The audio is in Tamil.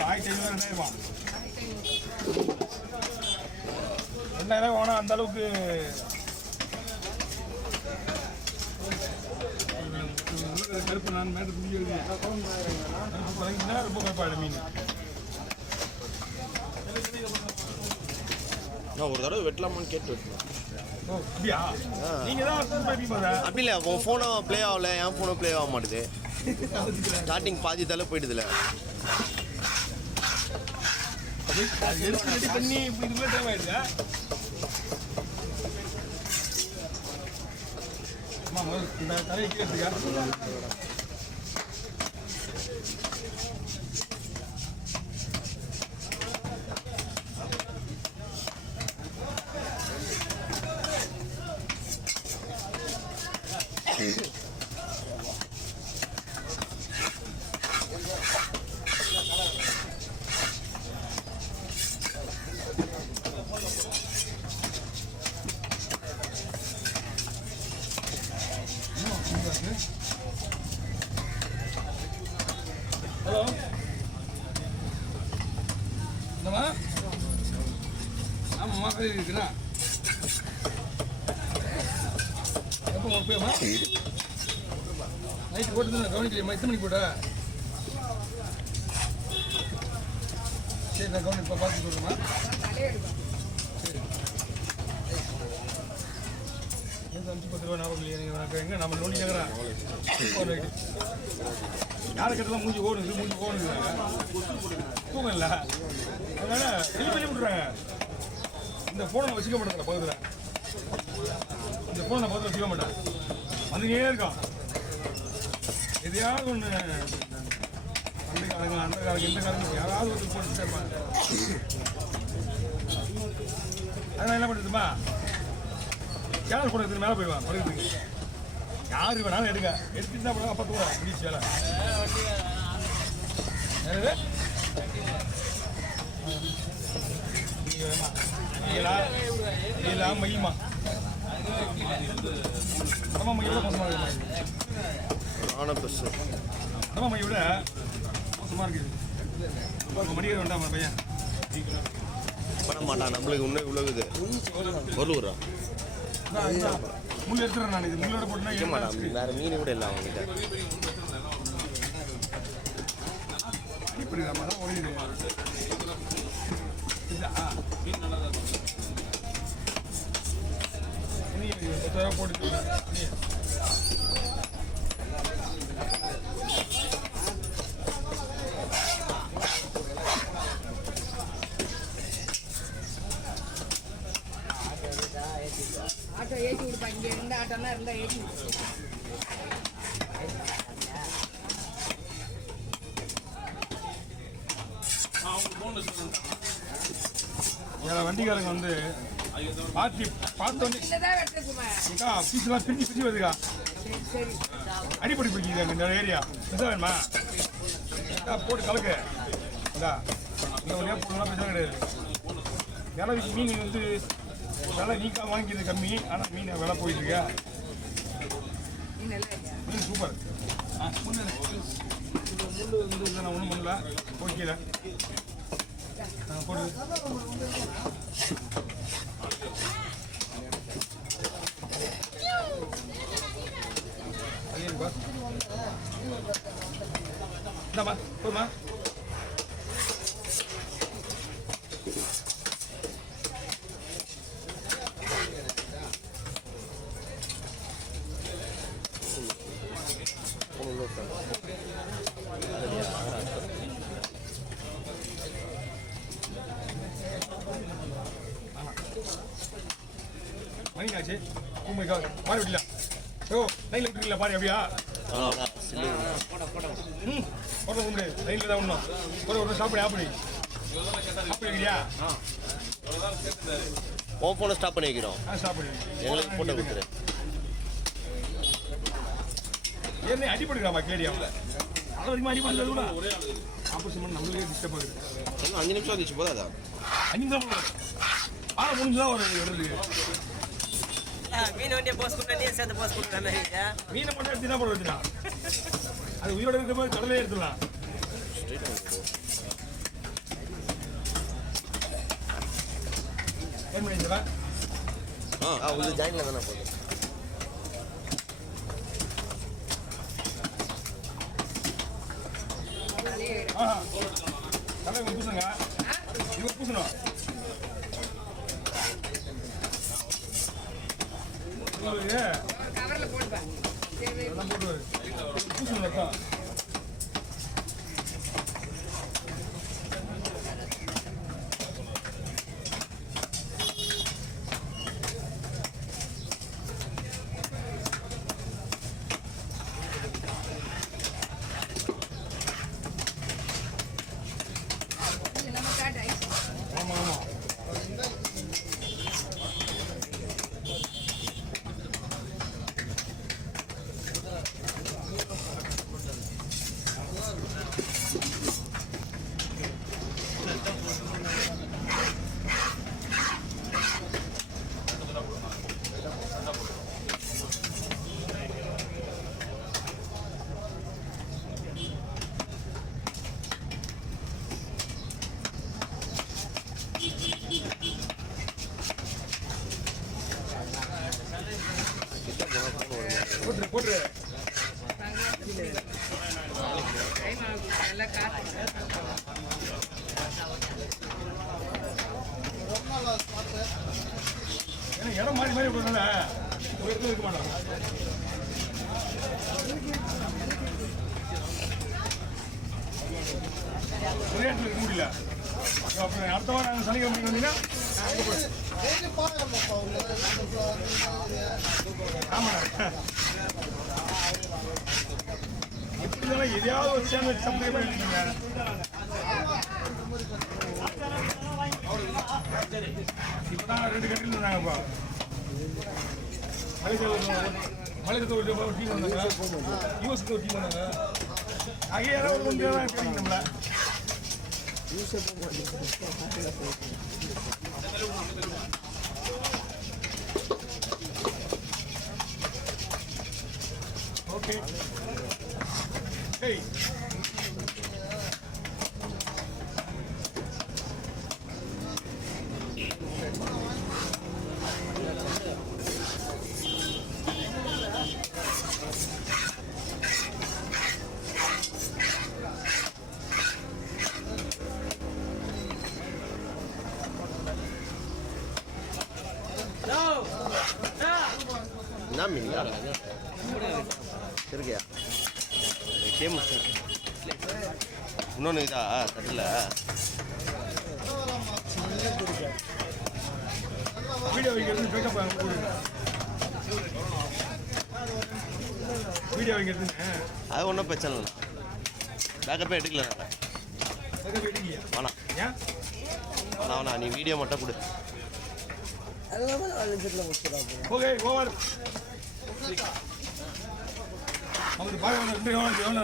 1500 2000 வேணா அந்த அளவுக்கு கருப்பு நான் மேட்டு புரியுது கருப்பு பழங்கினா ரொம்ப கருப்பாடு மீன் நான் ஒரு தடவை வெட்டலாமான்னு கேட்டு வெட்டலாம். அப்படியா நீங்கள் தான் அப்படி இல்லை உன் ஃபோனோ ப்ளே ஆகல என் ஃபோனோ ப்ளே ஆக மாட்டுது. ஸ்டார்டிங் பாதி தலை போயிடுதுல. ரெடி பண்ணி இதுக்குள்ள டைம் ஆயிடுச்சா? இந்த தலையை கீழே ஹலோ என்னம்மா ஆமாம்மா கறி இருக்குண்ணா எப்போ போயம்மா நைட்டு போட்டு கவனிக்கலையம்மா எத்தனை மணிக்கு போட்டா சரி நான் கவனிப்பா பார்த்து சொல்கிறேம்மா சரி 5 10 ரூபா ஞாபகம் இல்லையா எங்கே நம்ம நோண்டி கேட்குறேன் யாரை கட்டலாம் மூஞ்சி ஓடுது தூக்கம் இல்லை அதனால பண்ணி விட்றாங்க. இந்த ஃபோனை நான் வச்சுக்க மாட்டேன் பக்கத்தில் இந்த ஃபோனை நான் பக்கத்தில் வச்சுக்க மாட்டேன் வந்துக்கிட்டே இருக்கான் எதையாவது ஒன்று அந்த காலங்க இந்த காலங்க யாராவது ஒருத்தர் போட்டுட்டே இருப்பாங்க. அதனால் என்ன பண்ணுறதுமா சேனல் போடுறதுக்கு மேலே போயிடுவான் படுக்கிறதுக்கு யாரு வேணாலும் எடுத்துட்டு தான் அப்போ கூட முடிச்சு வேலை மையமா நம்ம மையோட மோசமாக நம்ம மையோட மோசமாக இருக்குது மடிக்கிற வேண்டாம் பையன் பண்ண மாட்டான் நம்மளுக்கு இன்னும் இவ்வளவுது வருவா முள் எடுத்துறேன் நான் இது முள்ளோட போட்டுனா மாட்டான் வேற மீன் கூட இல்லை அவங்ககிட்ட இப்படி நம்ம தான் ஒழியுது போட்டு ஆட்டோ ஏற்றி கொடுப்பா இங்கே இருந்த ஆட்டோனா இருந்தால் ஏற்றி வண்டிக்காரங்க வந்து பார்ட்டி பார்த்தோன்னே பீஸ்லாம் பிரிச்சு வருதுக்கா அடிப்படி பிடிக்குது இந்த ஏரியா பிரச்சனை வேணுமா போட்டு கலக்கு இதா இந்த வழியாக போடலாம் பிரச்சனை கிடையாது. விலை மீன் வந்து விலை நீக்காக வாங்கிக்கிறது கம்மி ஆனால் மீன் விலை போயிட்டுருக்கா மீன் சூப்பர் முள்ளு வந்து இல்லை நான் ஒன்றும் பண்ணல ஓகேல போடு இந்தாம்மா போதுமா மணிக்காச்சு பாரு விடல ஓ லைனில் விட்டுருக்கீங்களா பாரு அப்படியா போட முடியாது லைனில் தான் ஒன்றும் ஒரு சாப்பிடு ஆப்படி சாப்பிடுறியா உன் ஃபோனை ஸ்டாப் பண்ணி வைக்கிறோம் சாப்பிடு எங்களுக்கு போட்டோ கொடுத்துரு என்ன அடிப்படுறாமா கேரியாவில் அது வரைக்கும் அடிப்படுறது கூட ஆப்பரேஷன் பண்ண நம்மளுக்கே டிஸ்டர்ப் ஆகுது 5 நிமிஷம் வந்துச்சு போதா 5 நிமிஷம் முடிஞ்சுதான் ஒரு வருது மீன் வண்டியை போஸ்ட் பண்ணி சேர்த்து போஸ்ட் கொடுக்குறேன் மீனை மட்டும் எடுத்து என்ன பண்ண வச்சுனா அது உயிரோட இருக்கிற மாதிரி கடலே எடுத்துடலாம் ஏன் பண்ணிங்களா உள்ள ஜாயின்ல தானே போகுது. ஆஹா தலை பூசுங்க இது பூசணும் கவர்ல போடுப்பேன். சரி, எல்லாம் போட்டு பூசணும் ரத்தம் நம்ம காட்டு ஐஸ். ஆமாம் ஆமாம் போட்டுரு போட்டுரு டைம் ஆகும். நல்லா காட்டு. ஏன்னா இடம் மாறி மாறி போகிறதுனால ஒரு இடத்துல இருக்க மாட்டோம் ஒரே இடத்துல இருக்க முடியல அப்புறம் அடுத்த வாரம் நாங்கள் சனிக்கிழமை வந்தீங்கன்னா ஆமாண்ணா எப்படி இருந்தாலும் எதையாவது ஒரு சேனல் சப்ளை பண்ணிருக்கீங்க இப்போதான் 2 கட்டில் இருந்தாங்கப்பா மலையத்தில் ஒரு டீம் வந்தாங்க யூஎஸ்க்கு ஒரு டீம் வந்தாங்க ஆகிய யாராவது வந்து தான் தெரியும் நம்மள ஓகே ஹேய் என்ன மீன்யா இருக்கியா ஃபேமஸ் இன்னொன்று இதா தட்டில் வீடியோ வைக்கிறது பேக்கப் வீடியோ வைக்கிறதுன்னு அது ஒன்றும் பிரச்சனை இல்லை பேக்கப்பே எடுக்கல நான் பேக்கப் எடுக்கியா வேணாம் ஏன் வேணாம் நீ வீடியோ மட்டும் கொடு ஓகே ஓவர் அவங்க பார்க்க 2 எவ்வளோ